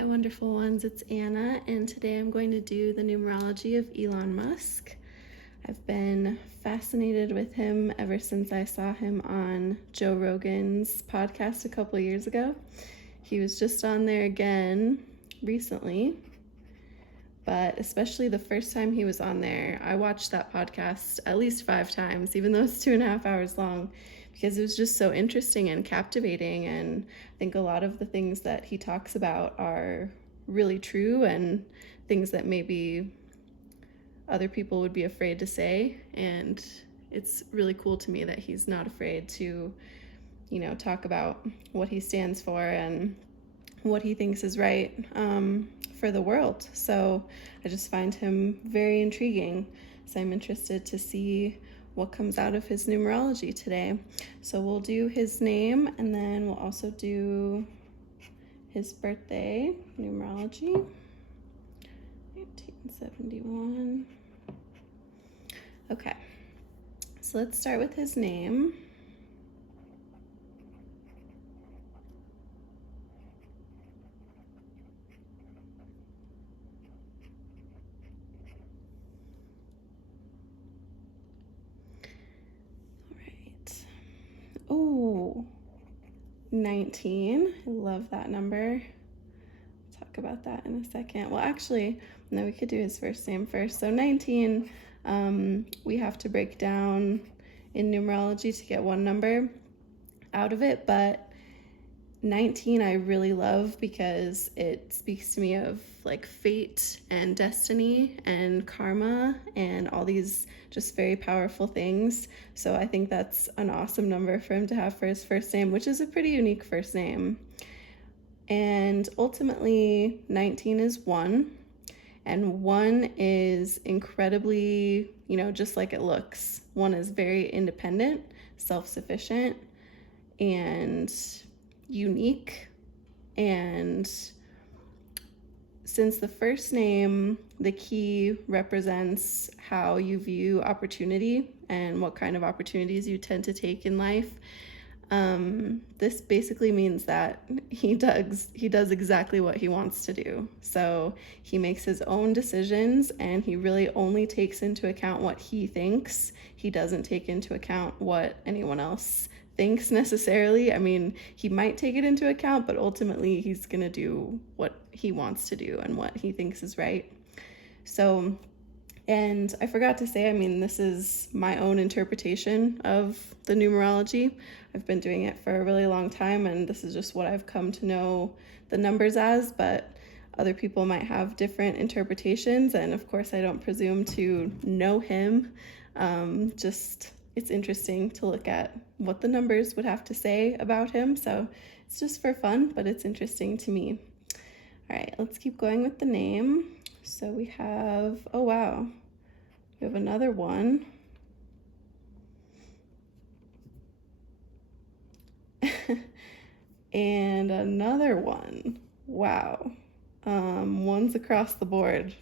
Hi, wonderful ones. It's Anna, and today I'm going to do the numerology of Elon Musk. I've been fascinated with him ever since I saw him on Joe Rogan's podcast a couple years ago. He was just on there again recently, but especially the first time he was on there, I watched that podcast at least 5 times, even though it's 2.5 hours long, because it was just so interesting and captivating. And I think a lot of the things that he talks about are really true and things that maybe other people would be afraid to say. And it's really cool to me that he's not afraid to, talk about what he stands for and what he thinks is right for the world. So I just find him very intriguing. So I'm interested to see what comes out of his numerology today. So we'll do his name, and then we'll also do his birthday numerology, 1971. Okay, so let's start with his name. Oh, 19. I love that number. Talk about that in a second. Well, actually, no, we could do his first name first. So 19, we have to break down in numerology to get one number out of it, but 19 I really love because it speaks to me of like fate and destiny and karma and all these just very powerful things. So I think that's an awesome number for him to have for his first name, which is a pretty unique first name. And ultimately 19 is 1, and 1 is incredibly, just like it looks. 1 is very independent, self-sufficient, and unique. And since the first name, the key represents how you view opportunity and what kind of opportunities you tend to take in life, this basically means that he does exactly what he wants to do. So he makes his own decisions, and he really only takes into account what he thinks. He doesn't take into account what anyone else thinks necessarily. I mean, he might take it into account, but ultimately he's going to do what he wants to do and what he thinks is right. So, and I forgot to say, this is my own interpretation of the numerology. I've been doing it for a really long time, and this is just what I've come to know the numbers as, but other people might have different interpretations, and of course I don't presume to know him. It's interesting to look at what the numbers would have to say about him, so it's just for fun, but it's interesting to me. All right, let's keep going with the name. So we have, oh wow, we have another 1. And another 1. Wow. 1s across the board.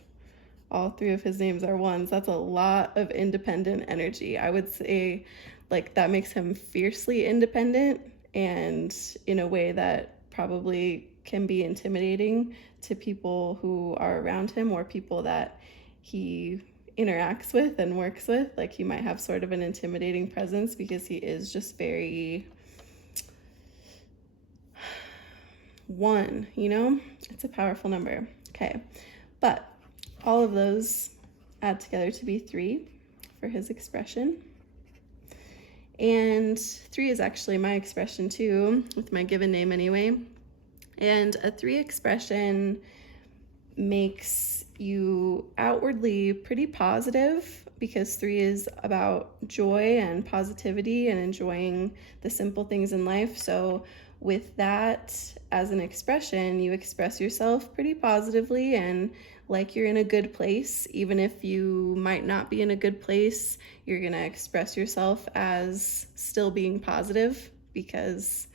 All 3 of his names are 1s. That's a lot of independent energy. I would say that makes him fiercely independent, and in a way that probably can be intimidating to people who are around him or people that he interacts with and works with. Like, he might have sort of an intimidating presence because he is just very 1, It's a powerful number. Okay, but all of those add together to be 3 for his expression. And 3 is actually my expression too, with my given name anyway. And a 3 expression makes you outwardly pretty positive, because 3 is about joy and positivity and enjoying the simple things in life. So with that as an expression, you express yourself pretty positively and like you're in a good place. Even if you might not be in a good place, you're gonna express yourself as still being positive, because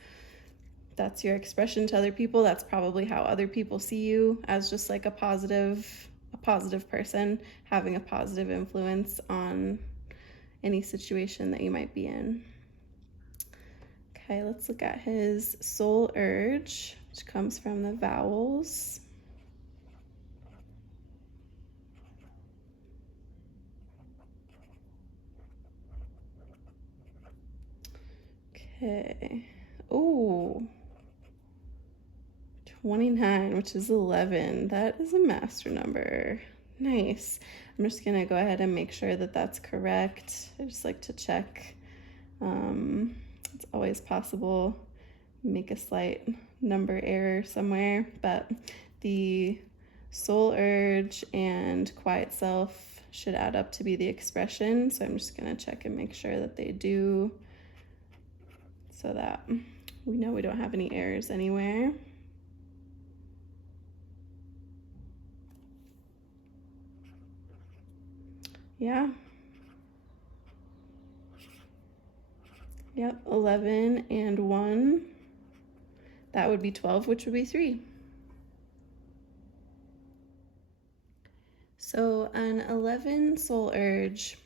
that's your expression to other people. That's probably how other people see you, as just like a positive person, having a positive influence on any situation that you might be in. Okay, let's look at his soul urge, which comes from the vowels. Okay. Oh, 29, which is 11. That is a master number. Nice. I'm just going to go ahead and make sure that that's correct. I just like to check. It's always possible. Make a slight number error somewhere, but the soul urge and quiet self should add up to be the expression. So I'm just going to check and make sure that they do, so that we know we don't have any errors anywhere. Yeah. Yep, 11 and 1. That would be 12, which would be 3. So an 11 soul urge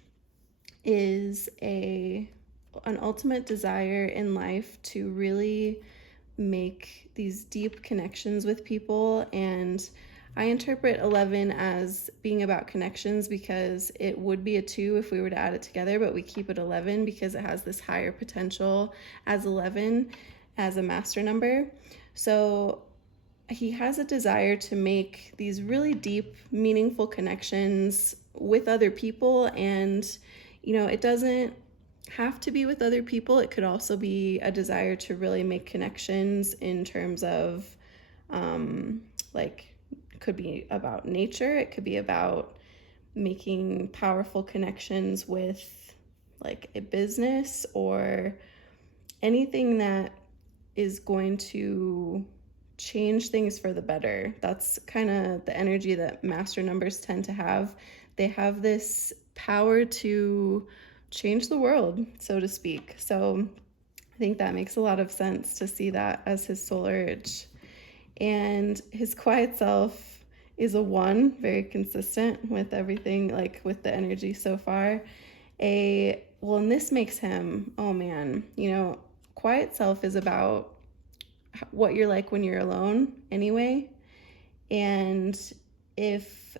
is an ultimate desire in life to really make these deep connections with people. And I interpret 11 as being about connections because it would be a 2 if we were to add it together, but we keep it 11 because it has this higher potential as 11 as a master number. So he has a desire to make these really deep, meaningful connections with other people. And, it doesn't have to be with other people. It could also be a desire to really make connections in terms of, it could be about nature. It could be about making powerful connections with like a business or anything that is going to change things for the better. That's kind of the energy that master numbers tend to have. They have this power to change the world, so to speak. So I think that makes a lot of sense to see that as his soul urge. And his quiet self is a 1, very consistent with everything, like with the energy so far. And this makes him, oh man, quiet self is about what you're like when you're alone anyway. And if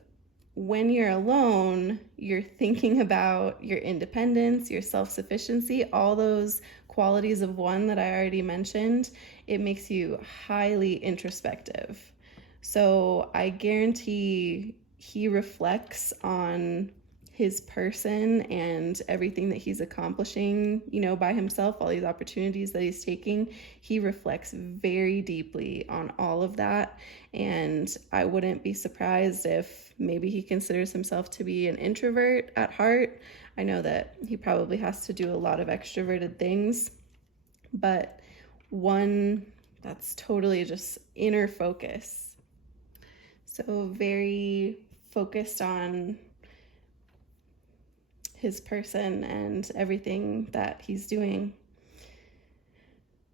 when you're alone, you're thinking about your independence, your self-sufficiency, all those qualities of 1 that I already mentioned, it makes you highly introspective. So I guarantee he reflects on his person and everything that he's accomplishing, by himself, all these opportunities that he's taking. He reflects very deeply on all of that. And I wouldn't be surprised if maybe he considers himself to be an introvert at heart. I know that he probably has to do a lot of extroverted things, but 1 that's totally just inner focus. So very focused on his person and everything that he's doing.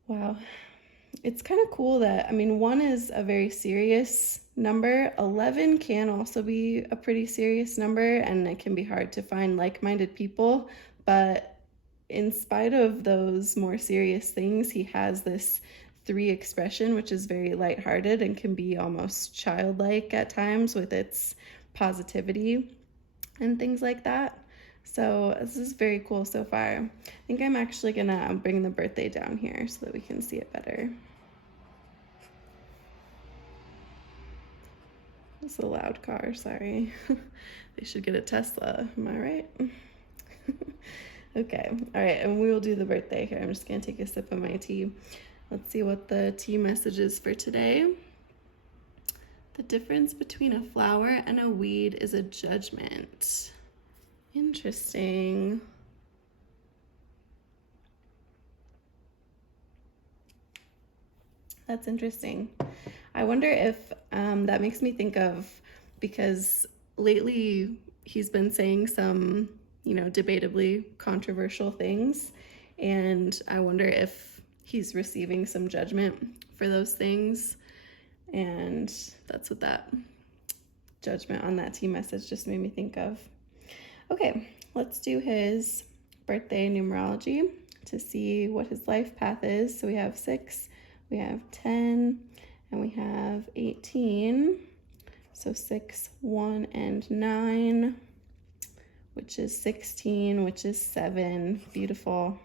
Wow. It's kind of cool that, 1 is a very serious number. 11 can also be a pretty serious number, and it can be hard to find like-minded people. But in spite of those more serious things, he has this 3 expression, which is very lighthearted and can be almost childlike at times with its positivity and things like that. So this is very cool so far. I think I'm actually gonna bring the birthday down here so that we can see it better. It's a loud car, sorry. They should get a Tesla, am I right? Okay, all right, and we will do the birthday here. I'm just gonna take a sip of my tea. Let's see what the tea message is for today. The difference between a flower and a weed is a judgment. Interesting. That's interesting. I wonder if that makes me think of, because lately he's been saying some, debatably controversial things, and I wonder if he's receiving some judgment for those things, and that's what that judgment on that tea message just made me think of. Okay, let's do his birthday numerology to see what his life path is. So we have 6, we have 10, and we have 18. So 6, 1, and 9, which is 16, which is 7. Beautiful.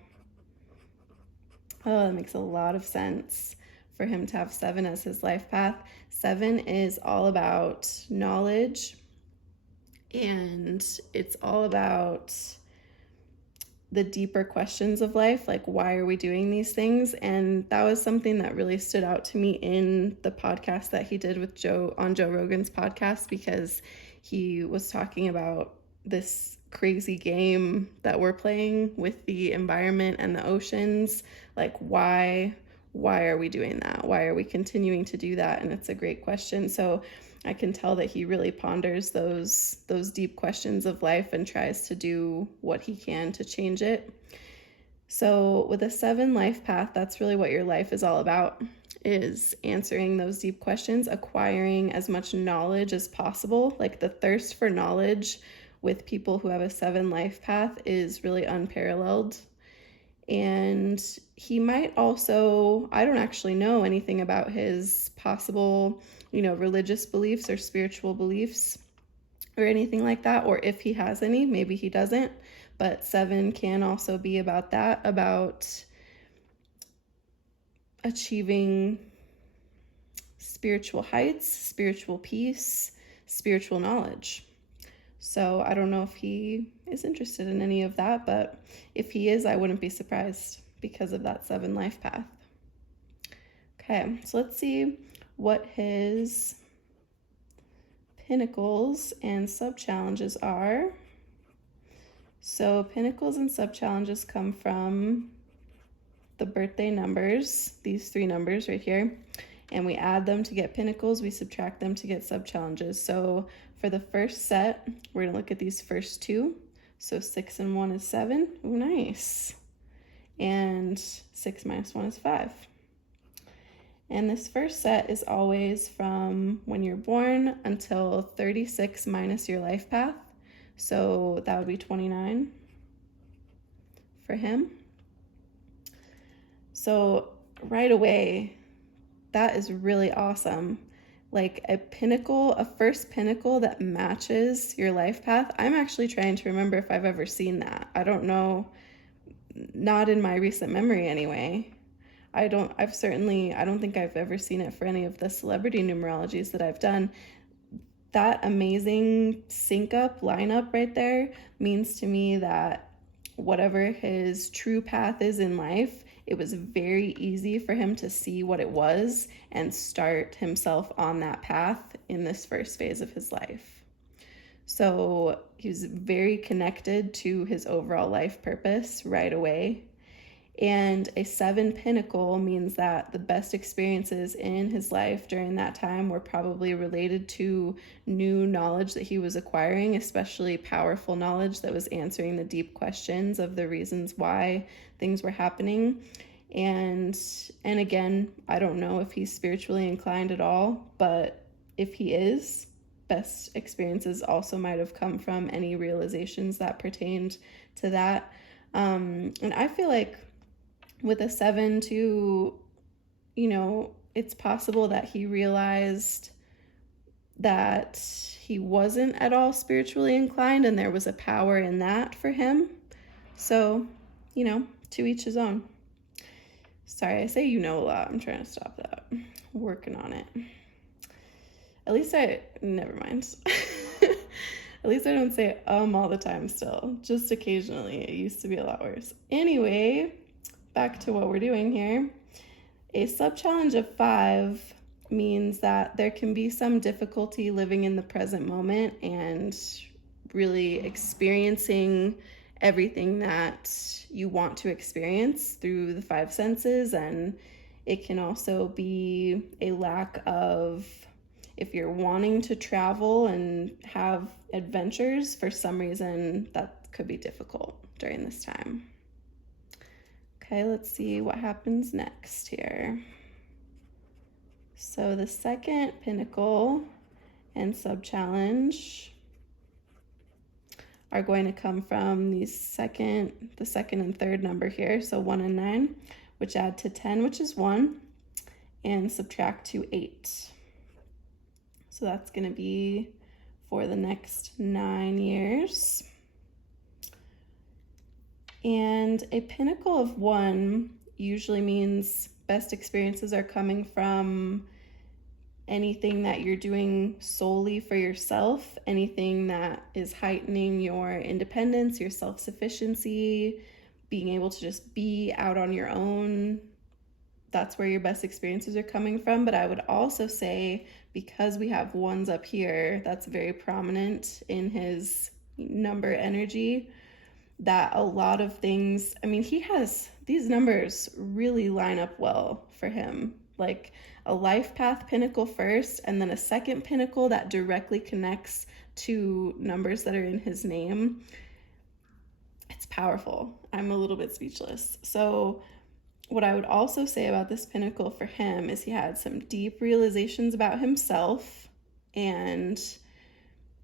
Oh, that makes a lot of sense for him to have 7 as his life path. 7 is all about knowledge, and it's all about the deeper questions of life, like why are we doing these things? And that was something that really stood out to me in the podcast that he did with Joe Rogan's podcast, because he was talking about this crazy game that we're playing with the environment and the oceans. Like why are we doing that? Why are we continuing to do that? And it's a great question. So I can tell that he really ponders those deep questions of life and tries to do what he can to change it. So with a 7 life path, that's really what your life is all about, is answering those deep questions, acquiring as much knowledge as possible. Like the thirst for knowledge with people who have a 7 life path is really unparalleled. And he might also, I don't actually know anything about his possible, religious beliefs or spiritual beliefs or anything like that, or if he has any, maybe he doesn't. But 7 can also be about that, about achieving spiritual heights, spiritual peace, spiritual knowledge. So I don't know if he is interested in any of that, but if he is, I wouldn't be surprised because of that 7 life path. Okay, so let's see what his pinnacles and sub-challenges are. So pinnacles and sub-challenges come from the birthday numbers, these 3 numbers right here, and we add them to get pinnacles, we subtract them to get sub-challenges. So for the first set, we're gonna look at these first 2. So 6 and 1 is 7, ooh, nice. And 6 minus 1 is 5. And this first set is always from when you're born until 36 minus your life path. So that would be 29 for him. So right away, that is really awesome. Like a first pinnacle that matches your life path. I'm actually trying to remember if I've ever seen that. I don't know, not in my recent memory anyway. I don't think I've ever seen it for any of the celebrity numerologies that I've done. That amazing sync up lineup right there means to me that whatever his true path is in life, it was very easy for him to see what it was and start himself on that path in this first phase of his life. So he was very connected to his overall life purpose right away. And a 7 pinnacle means that the best experiences in his life during that time were probably related to new knowledge that he was acquiring, especially powerful knowledge that was answering the deep questions of the reasons why things were happening. And again, I don't know if he's spiritually inclined at all, but if he is, best experiences also might have come from any realizations that pertained to that. And I feel like with a 7 too, it's possible that he realized that he wasn't at all spiritually inclined and there was a power in that for him. So, to each his own. Sorry, I say a lot. I'm trying to stop that. Working on it. Never mind. At least I don't say all the time still. Just occasionally. It used to be a lot worse. Anyway, back to what we're doing here. A sub-challenge of 5 means that there can be some difficulty living in the present moment and really experiencing everything that you want to experience through the 5 senses. And it can also be a lack of, if you're wanting to travel and have adventures, for some reason that could be difficult during this time. Okay, let's see what happens next here. So the second pinnacle and sub-challenge are going to come from the second and third number here. So 1 and 9, which add to 10, which is 1, and subtract to 8. So that's going to be for the next 9 years. And a pinnacle of 1, usually means best experiences are coming from anything that you're doing solely for yourself, anything that is heightening your independence, your self-sufficiency, being able to just be out on your own. That's where your best experiences are coming from. But I would also say, because we have ones up here, that's very prominent in his number energy, that a lot of things, I mean, he has these numbers really line up well for him. Like a life path pinnacle first, and then a second pinnacle that directly connects to numbers that are in his name. It's powerful. I'm a little bit speechless. So what I would also say about this pinnacle for him is he had some deep realizations about himself, and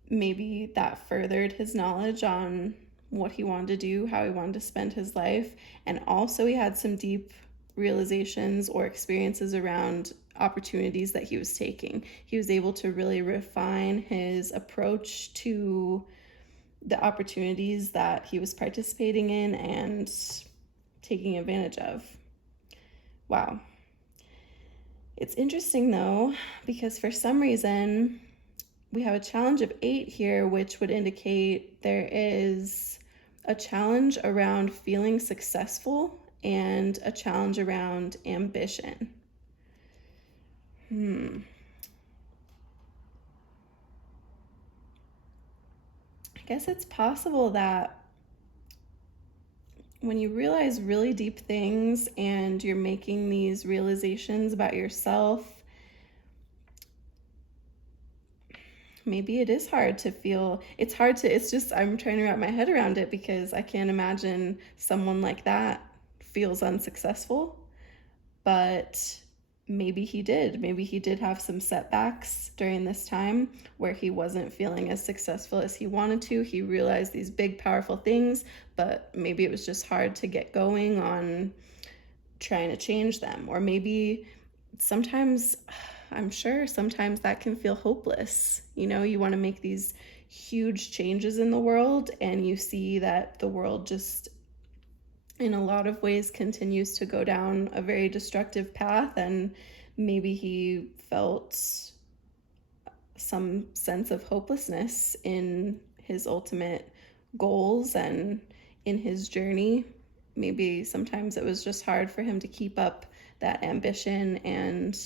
maybe that furthered his knowledge on what he wanted to do, how he wanted to spend his life. And also he had some deep realizations or experiences around opportunities that he was taking. He was able to really refine his approach to the opportunities that he was participating in and taking advantage of. Wow. It's interesting though, because for some reason we have a challenge of 8 here, which would indicate there is a challenge around feeling successful and a challenge around ambition. I guess it's possible that when you realize really deep things and you're making these realizations about yourself, maybe it is hard to feel, it's just, I'm trying to wrap my head around it, because I can't imagine someone like that feels unsuccessful. But maybe he did have some setbacks during this time where he wasn't feeling as successful as he wanted to. He realized these big, powerful things, but maybe it was just hard to get going on trying to change them. Or maybe sometimes, I'm sure sometimes that can feel hopeless. You know, you want to make these huge changes in the world, and you see that the world just, in a lot of ways, continues to go down a very destructive path, and maybe he felt some sense of hopelessness in his ultimate goals and in his journey. Maybe sometimes it was just hard for him to keep up that ambition and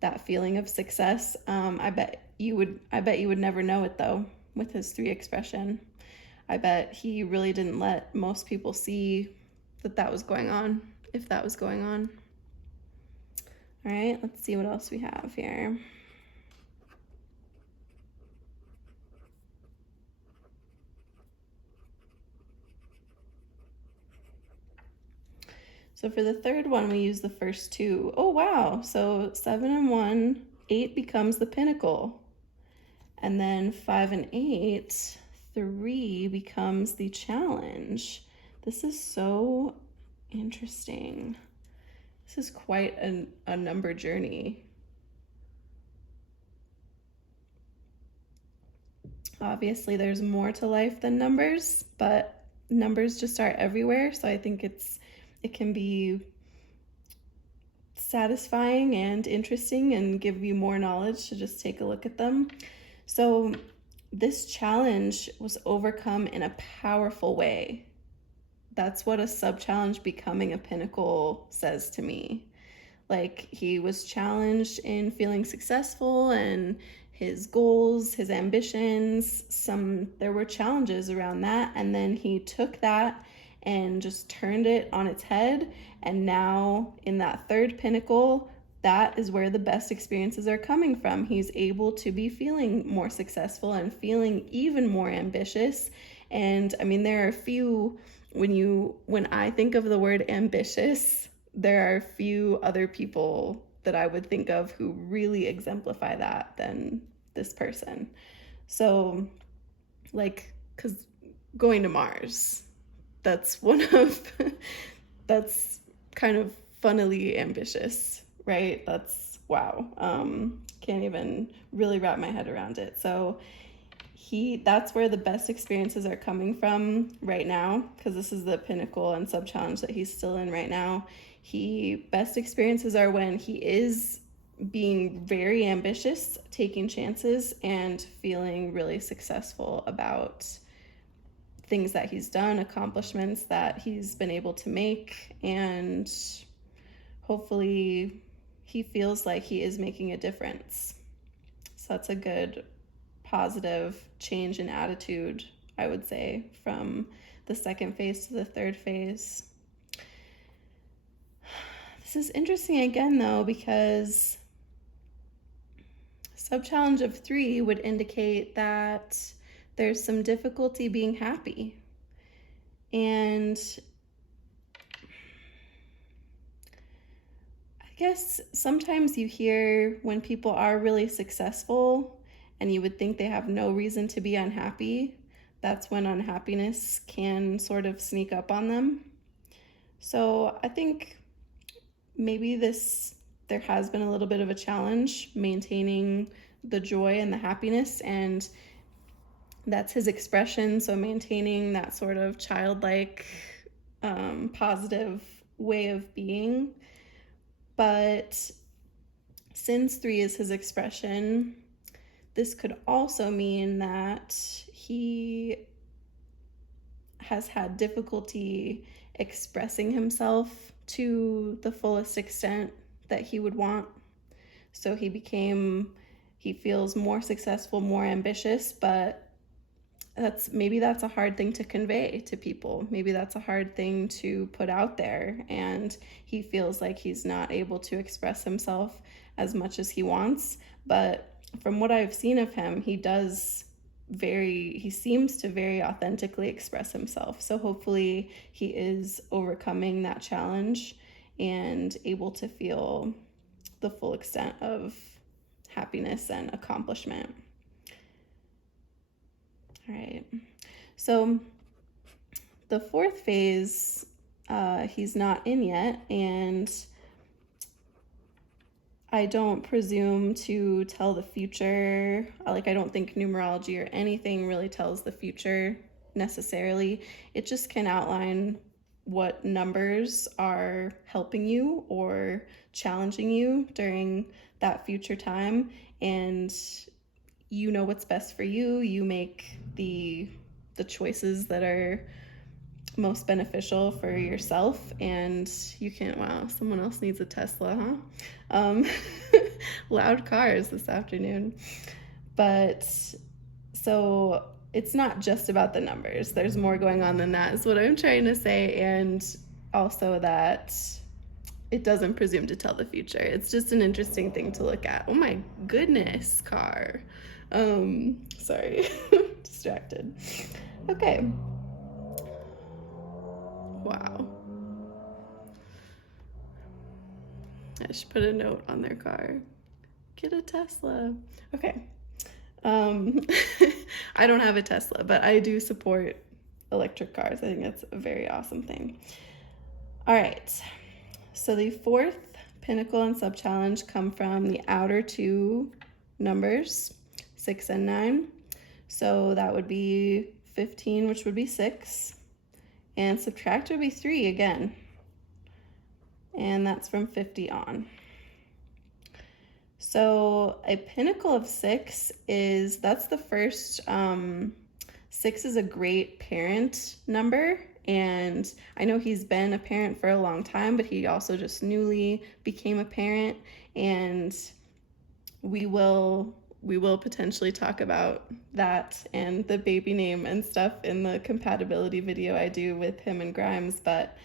that feeling of success. I bet you would never know it though with his 3 expression. I bet he really didn't let most people see that was going on, if that was going on. All right, let's see what else we have here. So for the third one, we use the first 2. Oh, wow. So 7 and 1, 8 becomes the pinnacle. And then 5 and 8, 3 becomes the challenge. This is so interesting. This is quite a number journey. Obviously, there's more to life than numbers, but numbers just are everywhere. So I think it can be satisfying and interesting and give you more knowledge to just take a look at them. So this challenge was overcome in a powerful way. That's what a sub-challenge becoming a pinnacle says to me. Like, he was challenged in feeling successful and his goals, his ambitions, there were challenges around that, and then he took that and just turned it on its head, and now in that third pinnacle, that is where the best experiences are coming from. He's able to be feeling more successful and feeling even more ambitious. And I mean, there are a few, when I think of the word ambitious, there are a few other people that I would think of who really exemplify that than this person. So, like, because going to Mars, that's that's kind of funnily ambitious, right? That's wow. Can't even really wrap my head around it. So that's where the best experiences are coming from right now, because this is the pinnacle and sub challenge that he's still in right now. Best experiences are when he is being very ambitious, taking chances, and feeling really successful about things that he's done, accomplishments that he's been able to make, and hopefully he feels like he is making a difference. So that's a good positive change in attitude, I would say, from the second phase to the third phase. This is interesting again, though, because sub-challenge of 3 would indicate that there's some difficulty being happy. And I guess sometimes you hear when people are really successful and you would think they have no reason to be unhappy, that's when unhappiness can sort of sneak up on them. So I think maybe there has been a little bit of a challenge maintaining the joy and the happiness, and that's his expression. So maintaining that sort of childlike, positive way of being. But since 3 is his expression, this could also mean that he has had difficulty expressing himself to the fullest extent that he would want. So he feels more successful, more ambitious, but maybe that's a hard thing to convey to people. Maybe that's a hard thing to put out there, and he feels like he's not able to express himself as much as he wants. But from what I've seen of him, he seems to very authentically express himself. So hopefully he is overcoming that challenge and able to feel the full extent of happiness and accomplishment. All right, so the fourth phase, he's not in yet, and I don't presume to tell the future. I don't think numerology or anything really tells the future necessarily. It just can outline what numbers are helping you or challenging you during that future time, and you know what's best for you. You make the choices that are most beneficial for yourself, and you can, wow, someone else needs a Tesla, huh? Loud cars this afternoon. But so it's not just about the numbers. There's more going on than that, is what I'm trying to say. And also that it doesn't presume to tell the future. It's just an interesting thing to look at. Oh my goodness, car. Sorry, distracted. Okay. Wow. I should put a note on their car. Get a Tesla. Okay. I don't have a Tesla, but I do support electric cars. I think that's a very awesome thing. All right. So the fourth pinnacle and sub-challenge come from the outer 2 numbers, 6 and 9. So that would be 15, which would be 6. And subtract would be 3 again. And that's from 50 on. So a pinnacle of 6 that's the first, 6 is a great parent number. And I know he's been a parent for a long time, but he also just newly became a parent. And we will potentially talk about that and the baby name and stuff in the compatibility video I do with him and Grimes. But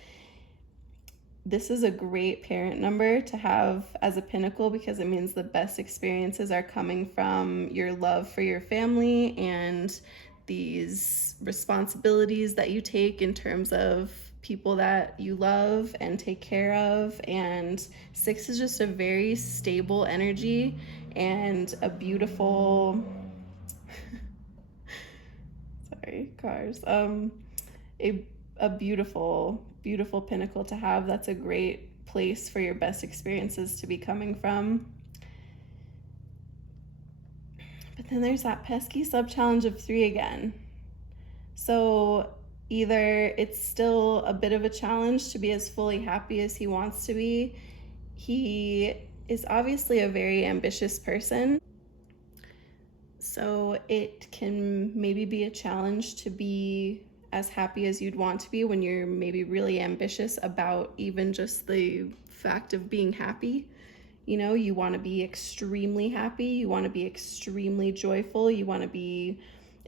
this is a great parent number to have as a pinnacle, because it means the best experiences are coming from your love for your family and these responsibilities that you take in terms of people that you love and take care of. And 6 is just a very stable energy and a beautiful sorry, cars. A beautiful pinnacle to have. That's a great place for your best experiences to be coming from. But then there's that pesky sub-challenge of 3 again. So Either it's still a bit of a challenge to be as fully happy as he wants to be. He is obviously a very ambitious person, so it can maybe be a challenge to be as happy as you'd want to be when you're maybe really ambitious about even just the fact of being happy. You know, you want to be extremely happy, you want to be extremely joyful, you want to be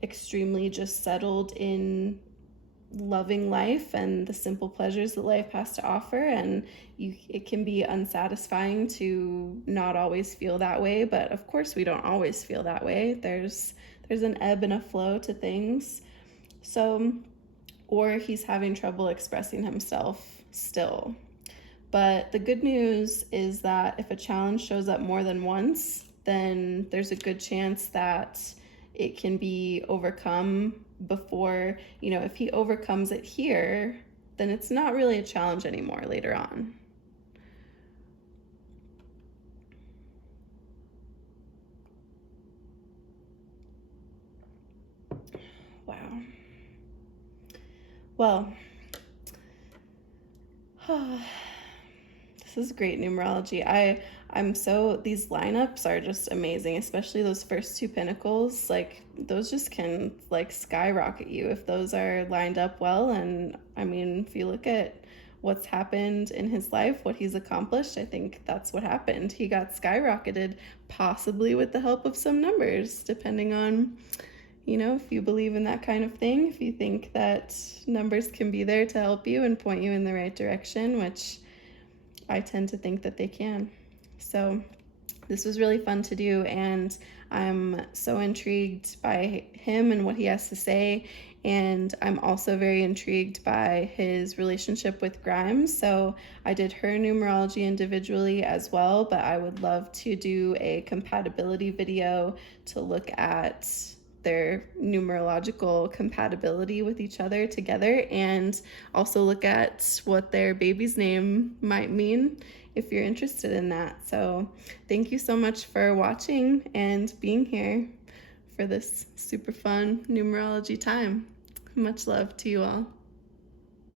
extremely just settled in loving life and the simple pleasures that life has to offer. And it can be unsatisfying to not always feel that way, but of course we don't always feel that way. There's an ebb and a flow to things. So, or he's having trouble expressing himself still. But the good news is that if a challenge shows up more than once, then there's a good chance that it can be overcome before, if he overcomes it here, then it's not really a challenge anymore later on. Wow. Well, this is great numerology. These lineups are just amazing, especially those first two pinnacles. Like, those just can like skyrocket you if those are lined up well. And I mean, if you look at what's happened in his life, what he's accomplished, I think that's what happened. He got skyrocketed, possibly with the help of some numbers, depending on, if you believe in that kind of thing, if you think that numbers can be there to help you and point you in the right direction, which I tend to think that they can. So this was really fun to do, and I'm so intrigued by him and what he has to say, and I'm also very intrigued by his relationship with Grimes. So I did her numerology individually as well, but I would love to do a compatibility video to look at their numerological compatibility with each other together, and also look at what their baby's name might mean if you're interested in that. So thank you so much for watching and being here for this super fun numerology time. Much love to you all.